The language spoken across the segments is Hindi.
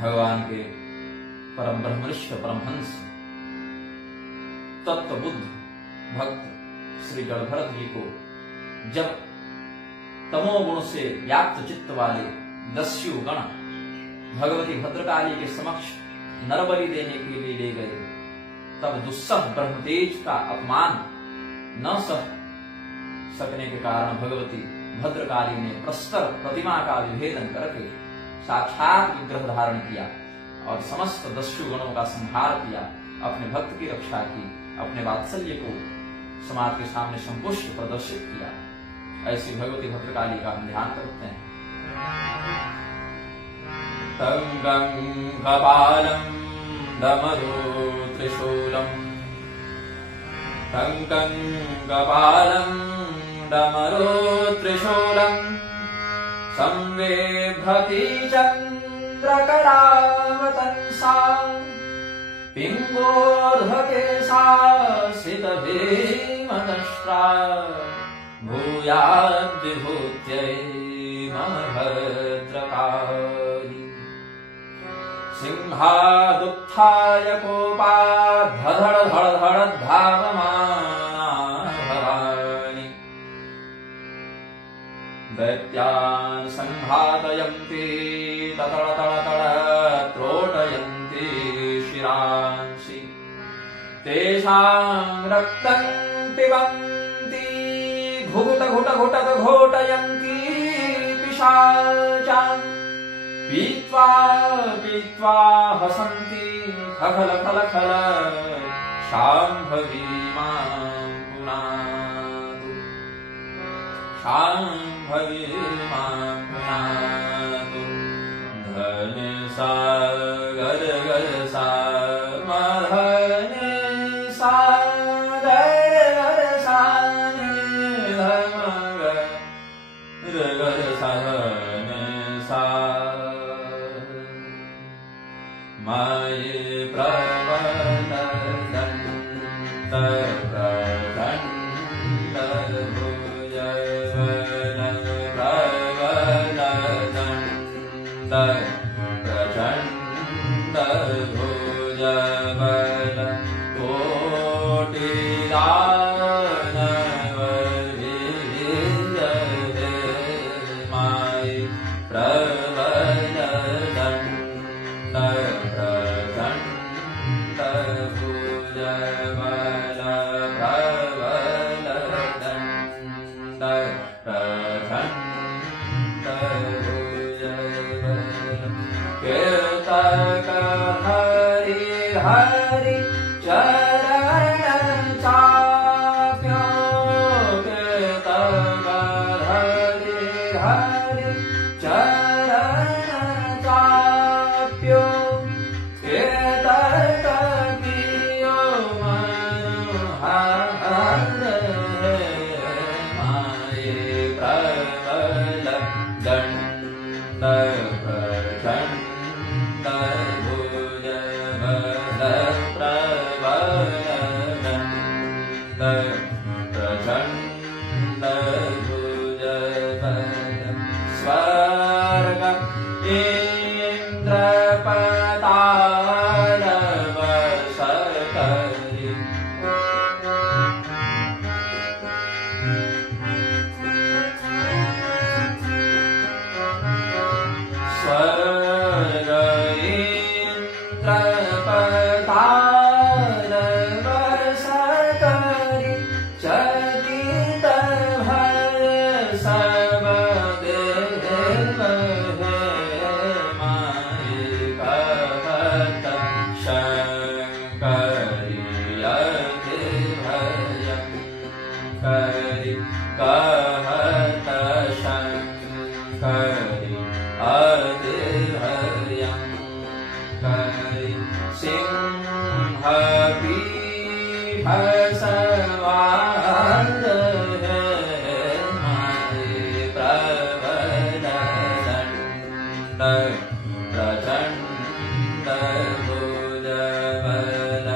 भगवान के परम ब्रह्मनिष्ठ परमहंस तत्व बुद्ध भक्त श्री जड़भरत जी को जब तमोगुण से व्याप्त चित्त वाले दस्यु गण भगवती भद्रकाली के समक्ष नरबलि देने के लिए ले गए, तब दुस्सह ब्रह्मतेज का अपमान न सह सकने के कारण भगवती भद्रकाली ने प्रस्तर प्रतिमा का विभेदन करके साक्षात विग्रह धारण किया और समस्त दस्यु गणों का संहार किया, अपने भक्त की रक्षा की, अपने वात्सल्य को समाज के सामने संपुष्ट प्रदर्शित किया। ऐसी भगवती भद्रकाली का हम ध्यान करते हैं। तंगं कपालं डमरू त्रिशूलं, तंगं कपालं डमरू त्रिशूलं, संवेभति चन्द्रकलावतंसा, पिङ्गोर्ध्वकेशासितभीमदष्ट्रा, भूयाद्विभूत्यै मम भद्रकाली। सिंहादुत्थाय कोपाद्धधड़धड़धड़द्धावमाना, दैत्यान् संघातयन्ति ततड़तड़तड़त्रोटयन्ति शिरांसि, तेषां रक्तं पिबन्ति घुटघुटघुटघोटयन्ति पिशाचान्, पीत्वा पीत्वा हसन्ति खलखलखल शाम्भवी मां पुनातु, शाम्भवी मां पुनातु। धन सा गर गर सा मधन सा गर गर सा धम गर गर सा धन सा, माये प्रबल दंत प्रचंड भुजबल, प्रबल दंत प्रचंड भुजबल, कोटि दानव विजय, माये प्रबल दंत प्रचंड भुजबल, प्रबल दंड प्रचंड भुजबल। कीर्तक हरि हरि चरण चाप्यो, कीर्तक हरि हरि चरण चाप्यो, कीर्तक कियो मनोहर, माये प्रबल दंड प्रचंड भुजबल, प्रबल दंड प्रचंड भुजबल। स्वर्ग इंद्रपताल वसकरि, स्वर्ग इंद्रपताल वसकरि, चकित भय सब देव है, माये कहत शंकरि अति भयंकरि, कहत शंकरि अति भयंकरि। सिंह पीठ सवार है, माये प्रबल दंड प्रचंड भुजबल,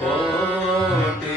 कोटि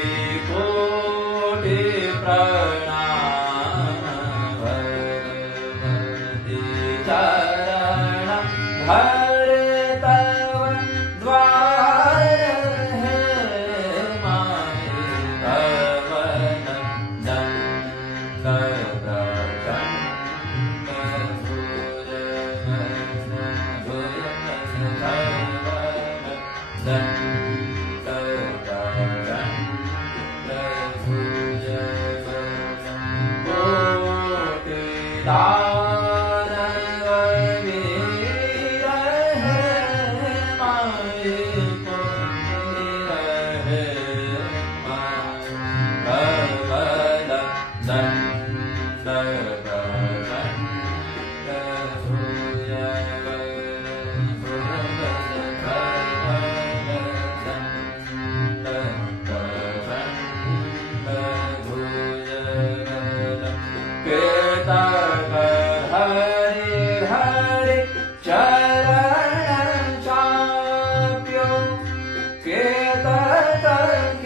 केतकियो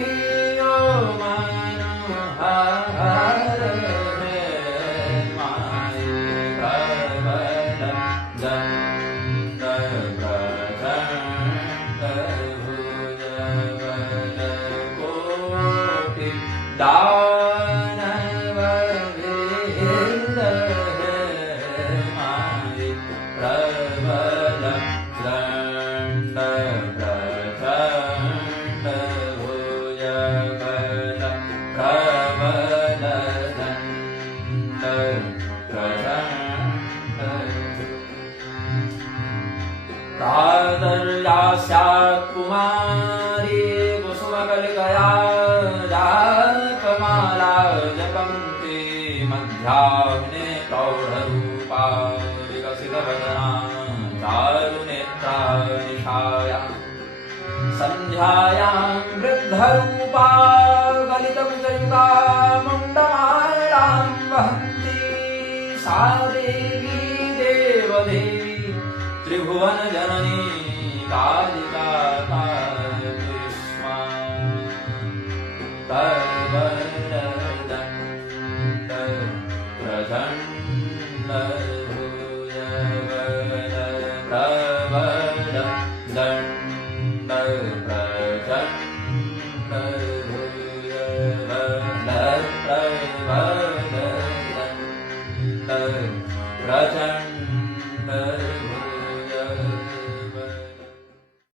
मनोहर माई प्रबल दंड प्रचंड भुजबल कोटि दानव वेद माई प्रबल दंड प्रचंड भुजबल प्रबल दंड प्रचंड प्रातर्यास्या कुमारी कुसुमकलिकया जापमाला जपन्ति मध्याह्ने प्रौढरूपा विकसितवदना चारुनेत्रा निशायां सन्ध्यायां वृद्धरूपा गलितकुचयुता मुण्डमालां वहन्ति सा देवी देवदेवी त्रिभुवनजननी कालिका पातु स्मा प्रबलदण्ड प्रचण्ड भुजबल प्रबल दण्ड प्रचण्ड